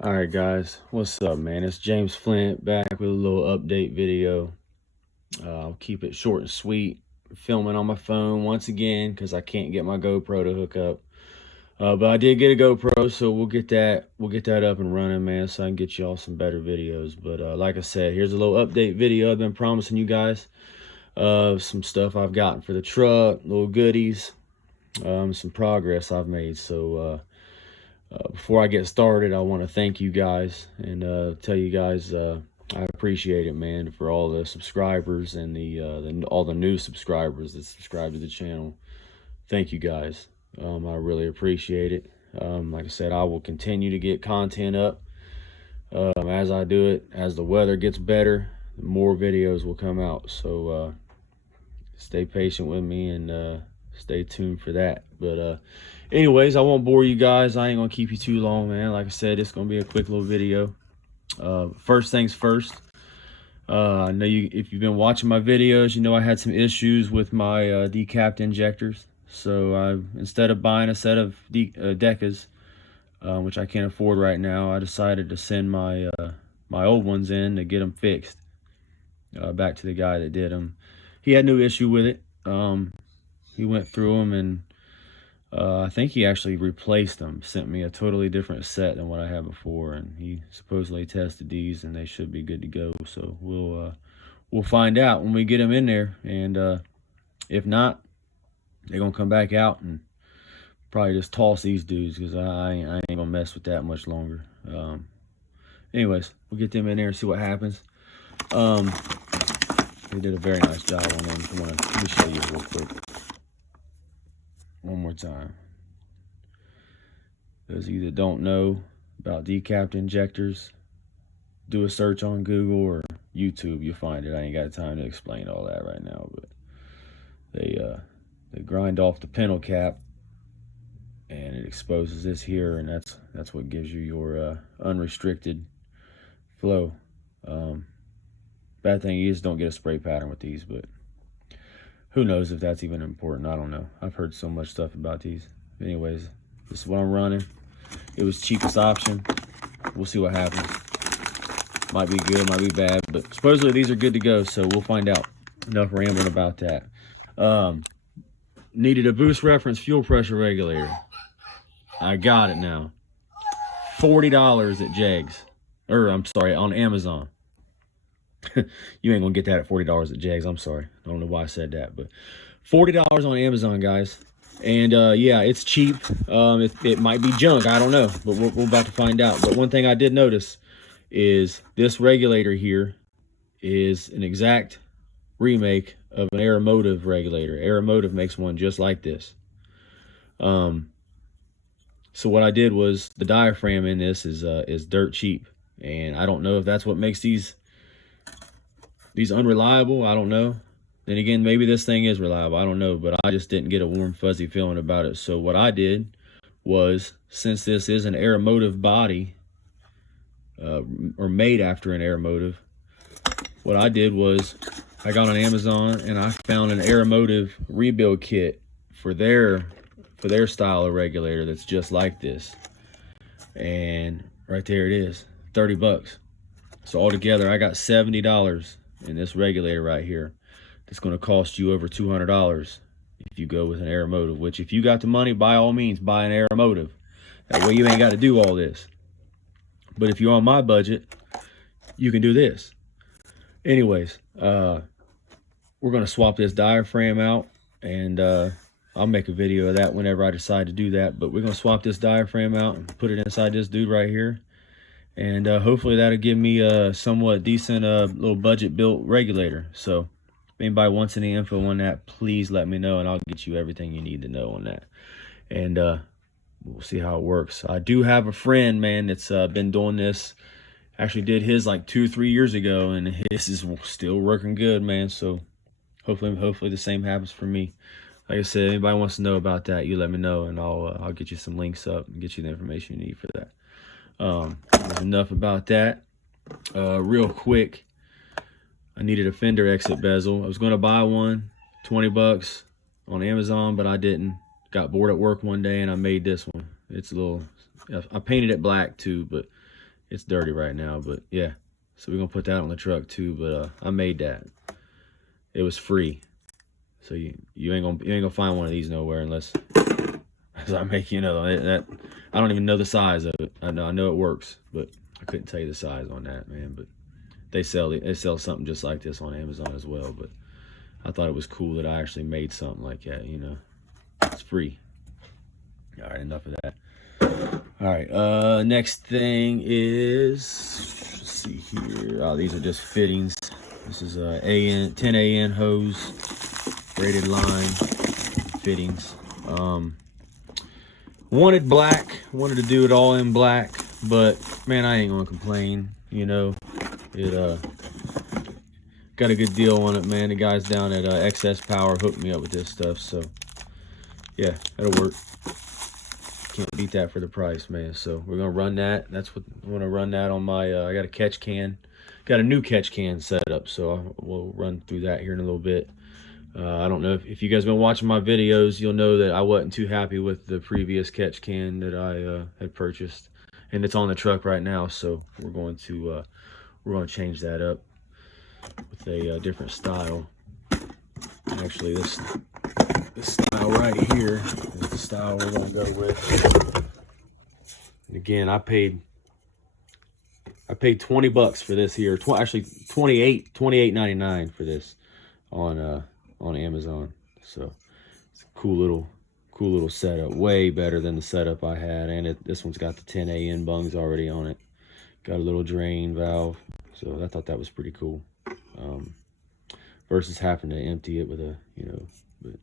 All right, guys, what's up, man? It's James Flint back with a little update video. I'll keep it short and sweet. Filming on my phone once again because I can't get my GoPro to hook up. But I did get a GoPro, so we'll get that up and running, man, so I can get y'all some better videos. But like I said, here's a little update video I've been promising you guys. Some stuff I've gotten for the truck, little goodies, some progress I've made. So before I get started, I want to thank you guys and tell you guys I appreciate it, man, for all the subscribers and all the new subscribers that subscribe to the channel. Thank you guys. I really appreciate it. Like I said, I will continue to get content up as I do it. As the weather gets better, more videos will come out. So stay patient with me and stay tuned for that. But anyways, I won't bore you guys. I ain't gonna keep you too long, man. Like I said, it's gonna be a quick little video. First things first, I know if you've been watching my videos, you know I had some issues with my decapped injectors. So instead of buying a set of decas, which I can't afford right now, I decided to send my my old ones in to get them fixed. Back to the guy that did them. He had no issue with it. He went through them and I think he actually replaced them, sent me a totally different set than what I had before, and he supposedly tested these and they should be good to go. So we'll find out when we get them in there, and if not, they're gonna come back out and probably just toss these dudes because I ain't gonna mess with that much longer. Anyways, we'll get them in there and see what happens. They did a very nice job on them. Let me show you real quick. One more time. Those of you that don't know about decapped injectors, do a search on Google or YouTube. You'll find it. I ain't got time to explain all that right now, but they grind off the pintle cap and it exposes this here, and that's what gives you your unrestricted flow. Bad thing is don't get a spray pattern with these, but who knows if that's even important. I don't know. I've heard so much stuff about these. Anyways, this is what I'm running. It was cheapest option. We'll see what happens. Might be good, might be bad, but supposedly these are good to go, so we'll find out. Enough rambling about that. Needed a boost reference fuel pressure regulator. I got it now. $40 at Jegs. Or, I'm sorry, on Amazon. You ain't gonna get that at $40 at Jegs. I'm sorry. I don't know why I said that, but $40 on Amazon, guys. And yeah, it's cheap. It might be junk. I don't know, but we're about to find out. But one thing I did notice is this regulator here is an exact remake of an Aeromotive regulator. Aeromotive makes one just like this. So what I did was the diaphragm in this is dirt cheap, and I don't know if that's what makes these unreliable. I don't know. Then again, maybe this thing is reliable. I don't know, but I just didn't get a warm, fuzzy feeling about it. So what I did was, since this is an Aeromotive body, or made after an Aeromotive, what I did was I got on Amazon and I found an Aeromotive rebuild kit for their style of regulator that's just like this. And right there it is, 30 bucks. So altogether, I got $70 in this regulator right here. It's going to cost you over $200 if you go with an Aeromotive, which if you got the money, by all means, buy an Aeromotive. That way you ain't got to do all this. But if you're on my budget, you can do this. Anyways, we're going to swap this diaphragm out, and I'll make a video of that whenever I decide to do that. But we're going to swap this diaphragm out and put it inside this dude right here. And hopefully that'll give me a somewhat decent little budget built regulator. So if anybody wants any info on that, please let me know and I'll get you everything you need to know on that. And we'll see how it works. I do have a friend, man, that's been doing this. Actually did his like 2-3 years ago, and his is still working good, man. So hopefully the same happens for me. Like I said, anybody wants to know about that, you let me know, and I'll get you some links up and get you the information you need for that. Enough about that. Real quick, I needed a fender exit bezel. I was going to buy one, 20 bucks on Amazon, but I didn't. Got bored at work one day and I made this one. It's a little, I painted it black too, but It's dirty right now, but yeah. So we're gonna put that on the truck too. But I made that. It was free. So you ain't gonna find one of these nowhere unless I make, you know, that I don't even know the size of it. I know it works, but I couldn't tell you the size on that, man. But they sell something just like this on Amazon as well. But I thought it was cool that I actually made something like that, you know. It's free. All right, enough of that. All right, next thing is, let's see here. Oh, these are just fittings. This is a 10 AN hose, braided line fittings. Wanted black, wanted to do it all in black, but man, I ain't gonna complain, you know. It got a good deal on it, man. The guys down at XS Power hooked me up with this stuff, so yeah, that'll work. Can't beat that for the price, man. So we're gonna run that. That's what I'm gonna run that on my I got a catch can, got a new catch can set up, so we'll run through that here in a little bit. I don't know if you guys been watching my videos, you'll know that I wasn't too happy with the previous catch can that I had purchased, and it's on the truck right now. So we're going to change that up with a different style. Actually, this style right here is the style we're gonna go with. And again, I paid $20 for this here. Actually, $28.99 for this on Amazon. So it's a cool little setup. Way better than the setup I had, and this one's got the 10 AN bungs already on it. Got a little drain valve, so I thought that was pretty cool. Versus having to empty it with a, you know, but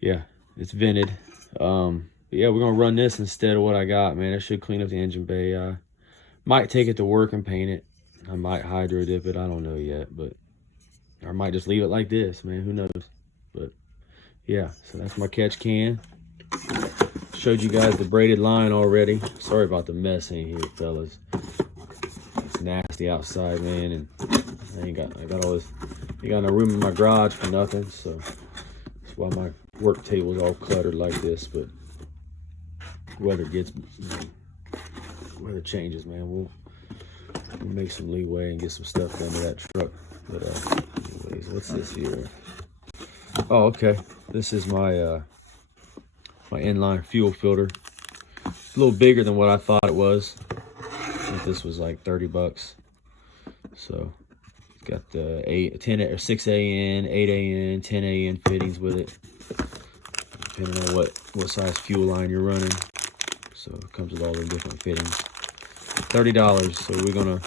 yeah, it's vented. But yeah, we're gonna run this instead of what I got, man. It should clean up the engine bay. Might take it to work and paint it. I might hydro dip it. I don't know yet, but I might just leave it like this, man. Who knows? But yeah, so that's my catch can. Showed you guys the braided line already. Sorry about the mess in here, fellas. It's nasty outside, man, and I got all this. Ain't got no room in my garage for nothing, so that's why my work table is all cluttered like this. But weather changes, man. We'll make some leeway and get some stuff done to that truck. But anyways, what's this here? Oh, okay. This is my my inline fuel filter. It's a little bigger than what I thought it was. I think this was like $30. So it's got the 10 or 6 AN, 8 AN, 10 AN fittings with it, depending on what size fuel line you're running. So it comes with all the different fittings. $30. So we're gonna.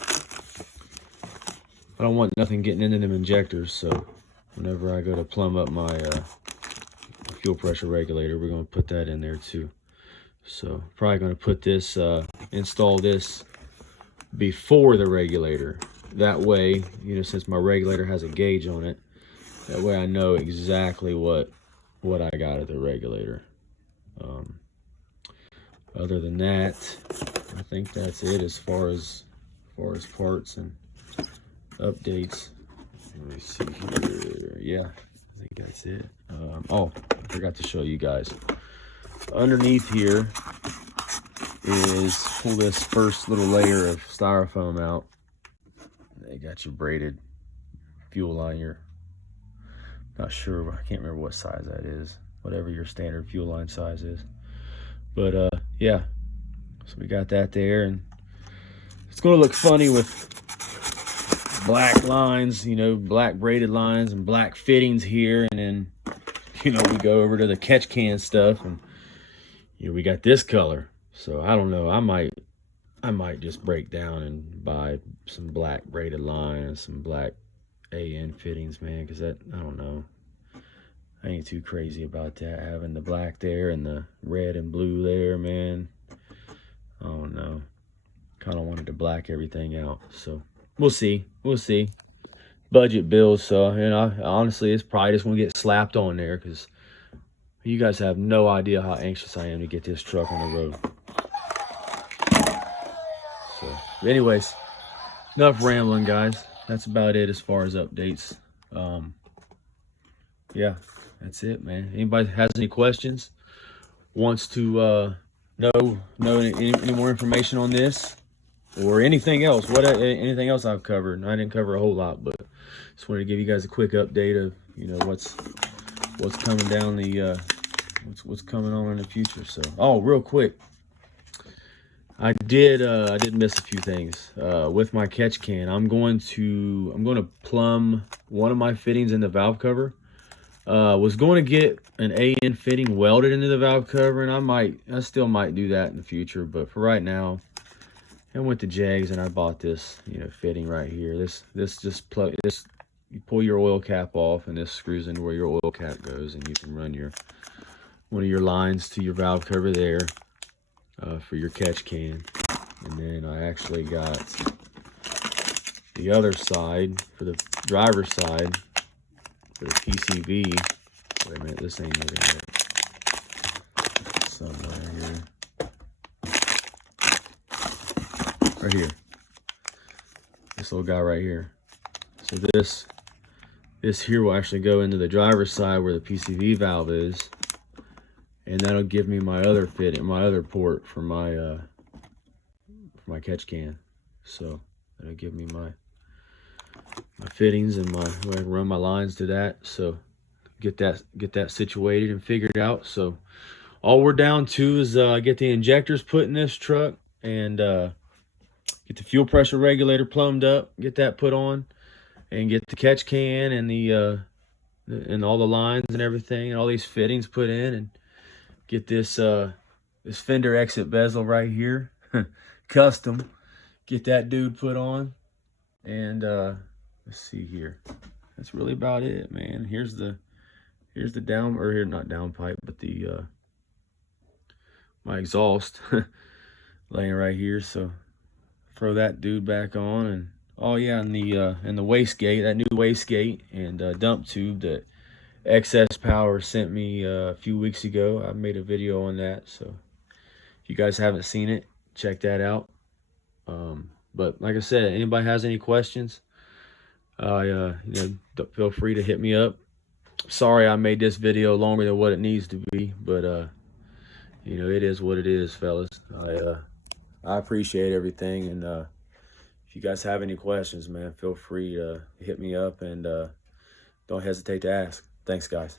I don't want nothing getting into them injectors. So whenever I go to plumb up my fuel pressure regulator, we're gonna put that in there too. So probably gonna put this, install this before the regulator. That way, you know, since my regulator has a gauge on it, that way I know exactly what I got at the regulator. Other than that, I think that's it as far as parts and updates. Let me see here. Yeah, I think that's it. Oh, I forgot to show you guys. Underneath here is, pull this first little layer of styrofoam out. They got your braided fuel line. You're not sure, I can't remember what size that is. Whatever your standard fuel line size is. But yeah, so we got that there, and it's gonna look funny with black lines, you know, black braided lines and black fittings here, and then, you know, we go over to the catch can stuff, and you know, we got this color. So I don't know, I might just break down and buy some black braided line and some black AN fittings, man, because that, I don't know, I ain't too crazy about that, having the black there and the red and blue there, man. I don't know, kind of wanted to black everything out, so we'll see. Budget bills, so, you know, honestly, it's probably just gonna get slapped on there, because you guys have no idea how anxious I am to get this truck on the road. So anyways, enough rambling, guys. That's about it as far as updates. Yeah, that's it, man. Anybody has any questions, wants to know any more information on this, or anything else. Anything else I've covered. I didn't cover a whole lot, but just wanted to give you guys a quick update of, you know, what's coming down the what's coming on in the future. So, oh, real quick, I did miss a few things with my catch can. I'm going to plumb one of my fittings in the valve cover. Was going to get an AN fitting welded into the valve cover, and I still might do that in the future, but for right now, I went to Jags and I bought this, you know, fitting right here. This you pull your oil cap off, and this screws into where your oil cap goes, and you can run one of your lines to your valve cover there for your catch can. And then I actually got the other side for the driver's side for the PCV. Wait a minute, this ain't moving yet. Somewhere here. Right here. This little guy right here. So this here will actually go into the driver's side where the PCV valve is, and that'll give me my other port for my catch can. So that'll give me my fittings and I can run my lines to that. So get that situated and figured out. So all we're down to is get the injectors put in this truck, and get the fuel pressure regulator plumbed up, get that put on, and get the catch can and and all the lines and everything and all these fittings put in, and get this fender exit bezel right here custom, get that dude put on, and let's see here. That's really about it, man. Here's the down, or here, not down pipe, but the my exhaust laying right here. So throw that dude back on, and oh yeah, and the wastegate, that new wastegate and dump tube that Excess Power sent me a few weeks ago. I made a video on that, so if you guys haven't seen it, check that out. But like I said, anybody has any questions, you know, feel free to hit me up. Sorry I made this video longer than what it needs to be, but you know, it is what it is, fellas. I appreciate everything, and if you guys have any questions, man, feel free to hit me up, and don't hesitate to ask. Thanks, guys.